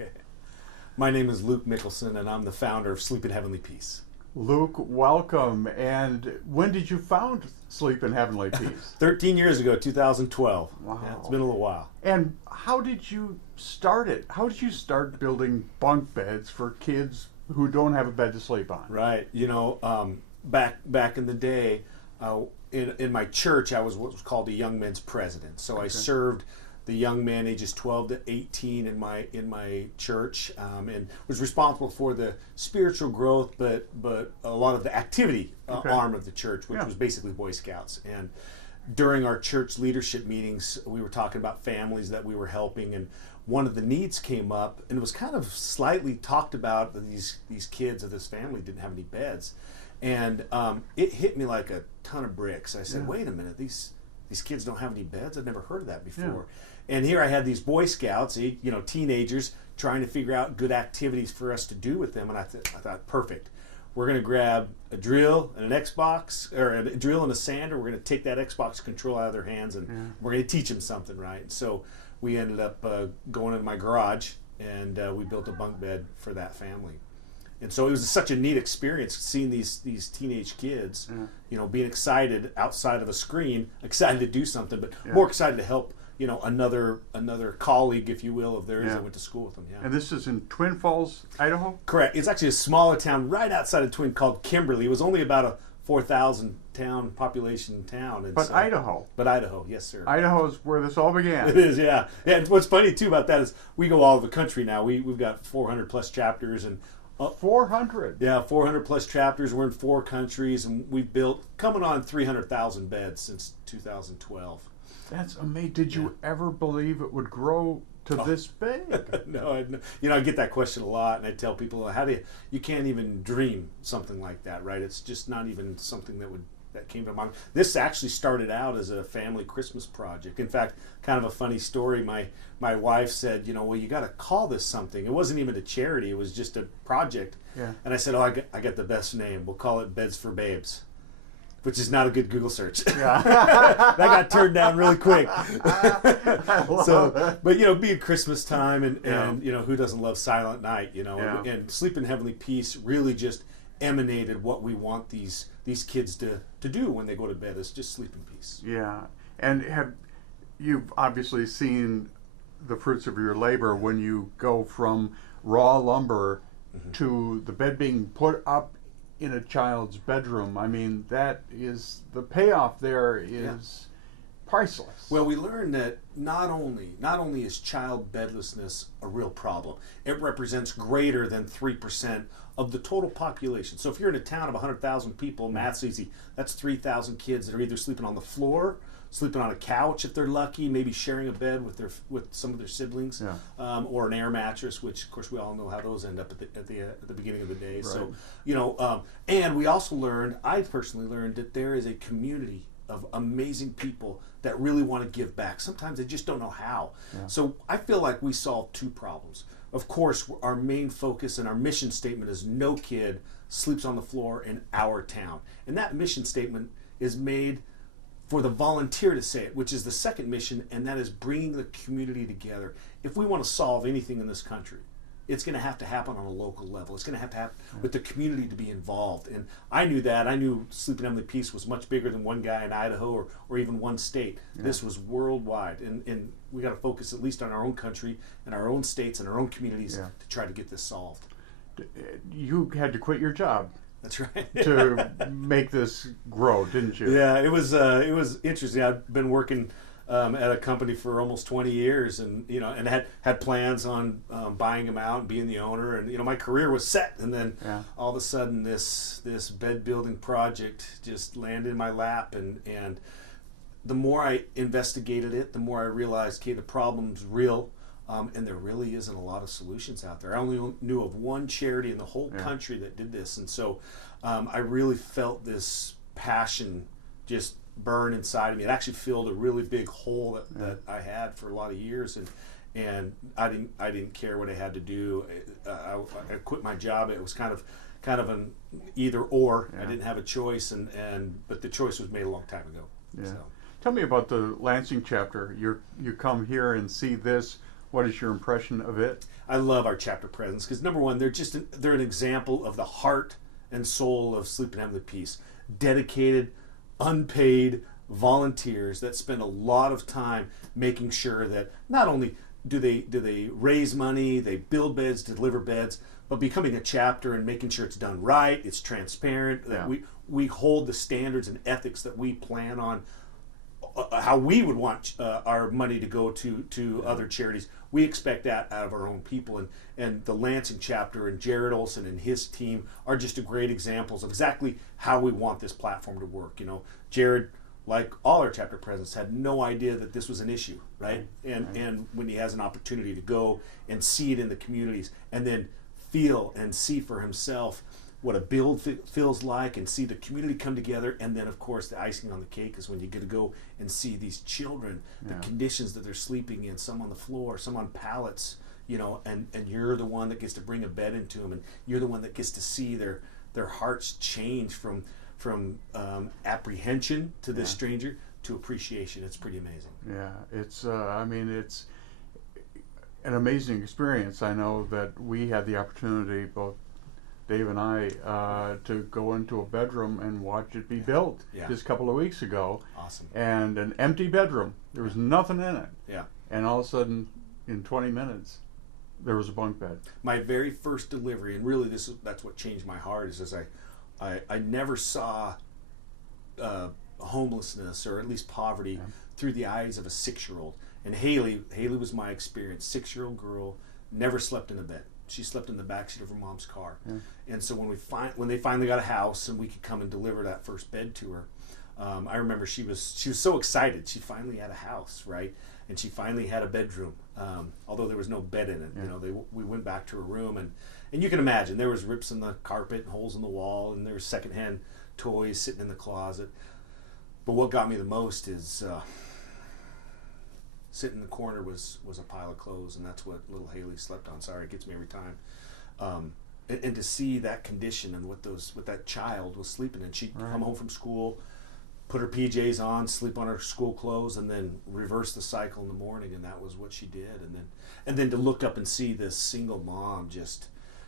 Okay. My name is Luke Mickelson, and I'm the founder of Sleep in Heavenly Peace. Luke, welcome. And when did you found Sleep in Heavenly Peace? 13 years ago, 2012. Wow. Yeah, it's been a little while. And how did you start it? How did you start building bunk beds for kids who don't have a bed to sleep on? Right. Back in the day, in my church, I was what was called a young men's president. So I served the young men ages 12 to 18 in my church, and was responsible for the spiritual growth, but a lot of the activity arm of the church, which was basically Boy Scouts. And during our church leadership meetings, we were talking about families that we were helping, and one of the needs came up, and it was kind of slightly talked about that these kids of this family didn't have any beds, and it hit me like a ton of bricks. I said, wait a minute, these kids don't have any beds? I've never heard of that before. And here I had these Boy Scouts, teenagers, trying to figure out good activities for us to do with them. And I thought, perfect. We're going to grab a drill and an Xbox, or a drill and a sander. We're going to take that Xbox control out of their hands, and we're going to teach them something, right? And so we ended up going into my garage, and we built a bunk bed for that family. And so it was such a neat experience seeing these teenage kids, being excited outside of a screen, excited to do something, but more excited to help, another colleague, if you will, of theirs that went to school with them. Yeah. And this is in Twin Falls, Idaho? Correct. It's actually a smaller town right outside of Twin called Kimberly. It was only about a 4,000 population town. And but Idaho. But Idaho, yes, sir. Idaho is where this all began. It is, yeah. And what's funny, too, about that is we go all over the country now. We've got 400 plus chapters. And 400? Yeah, 400 plus chapters. We're in 4 countries, and we've built, coming on 300,000 beds since 2012. That's amazing. Did you ever believe it would grow to this big? No, I get that question a lot, and I tell people, you can't even dream something like that, right? It's just not even something that came to mind. This actually started out as a family Christmas project. In fact, kind of a funny story. My wife said, well, you got to call this something. It wasn't even a charity. It was just a project. Yeah. And I said, I got the best name. We'll call it Beds for Babes, which is not a good Google search. Yeah. That got turned down really quick. But being Christmas time and who doesn't love Silent Night, and Sleep in Heavenly Peace really just emanated what we want these kids to do when they go to bed, is just sleep in peace. Yeah. And you've obviously seen the fruits of your labor when you go from raw lumber to the bed being put up in a child's bedroom. I mean, that is, the payoff there is priceless. Well, we learned that not only is child bedlessness a real problem, it represents greater than 3% of the total population. So if you're in a town of 100,000 people, math's easy. That's 3,000 kids that are either sleeping on the floor, sleeping on a couch if they're lucky, maybe sharing a bed with some of their siblings, or an air mattress, which of course we all know how those end up at the beginning of the day. Right. So and we also I personally learned that there is a community of amazing people that really want to give back. Sometimes they just don't know how. Yeah. So I feel like we solved 2 problems. Of course, our main focus and our mission statement is no kid sleeps on the floor in our town. And that mission statement is made for the volunteer to say it, which is the second mission, and that is bringing the community together. If we want to solve anything in this country, it's going to have to happen on a local level. It's going to have to happen with the community to be involved. And I knew that. I knew Sleep in Heavenly Peace was much bigger than one guy in Idaho or even one state. Yeah. This was worldwide. And we got to focus at least on our own country and our own states and our own communities to try to get this solved. You had to quit your job. That's right. To make this grow, didn't you? Yeah, it was interesting. I've been working at a company for almost 20 years, and had plans on buying them out and being the owner, and my career was set, and then all of a sudden this bed building project just landed in my lap, and the more I investigated it, the more I realized, okay, the problem's real. And there really isn't a lot of solutions out there. I only knew of one charity in the whole country that did this. And so I really felt this passion just burn inside of me. It actually filled a really big hole that I had for a lot of years. And I didn't care what I had to do. I quit my job. It was kind of an either or. I didn't have a choice, but the choice was made a long time ago. Yeah. So. Tell me about the Lansing chapter. You come here and see this. What is your impression of it? I love our chapter presidents because number one, they're an example of the heart and soul of Sleep in Heavenly Peace. Dedicated, unpaid volunteers that spend a lot of time making sure that not only do they raise money, they build beds, deliver beds, but becoming a chapter and making sure it's done right, it's transparent, that we hold the standards and ethics that we plan on, how we would want our money to go to other charities. We expect that out of our own people, and the Lansing chapter and Jared Olson and his team are just a great examples of exactly how we want this platform to work. You know, Jared, like all our chapter presidents, had no idea that this was an issue, right? And when he has an opportunity to go and see it in the communities and then feel and see for himself what a build feels like and see the community come together, and then of course the icing on the cake is when you get to go and see these children, the conditions that they're sleeping in, some on the floor, some on pallets, you know, and you're the one that gets to bring a bed into them, and you're the one that gets to see their hearts change from apprehension to this stranger to appreciation. It's pretty amazing. Yeah, it's I mean, it's an amazing experience. I know that we had the opportunity, both Dave and I, to go into a bedroom and watch it be built just a couple of weeks ago. Awesome. And an empty bedroom. There was nothing in it. Yeah. And all of a sudden, in 20 minutes, there was a bunk bed. My very first delivery, and really that's what changed my heart, is I never saw homelessness, or at least poverty, through the eyes of a 6-year-old. And Haley was my experience. 6-year-old girl, never slept in a bed. She slept in the backseat of her mom's car. And so when they finally got a house and we could come and deliver that first bed to her, I remember she was so excited. She finally had a house, right? And she finally had a bedroom, although there was no bed in it. You know, we went back to her room, and you can imagine there was rips in the carpet and holes in the wall, and there was secondhand toys sitting in the closet. But what got me the most is sitting in the corner was a pile of clothes, and that's what little Haley slept on. Sorry, it gets me every time. And to see that condition and what that child was sleeping in. She'd come home from school, put her PJs on, sleep on her school clothes, and then reverse the cycle in the morning, and that was what she did. And then to look up and see this single mom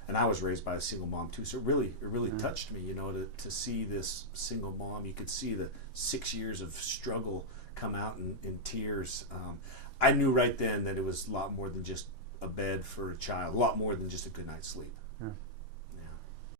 and I was raised by a single mom too, so it really touched me, you know, to see this single mom. You could see the 6 years of struggle come out in tears. I knew right then that it was a lot more than just a bed for a child, a lot more than just a good night's sleep.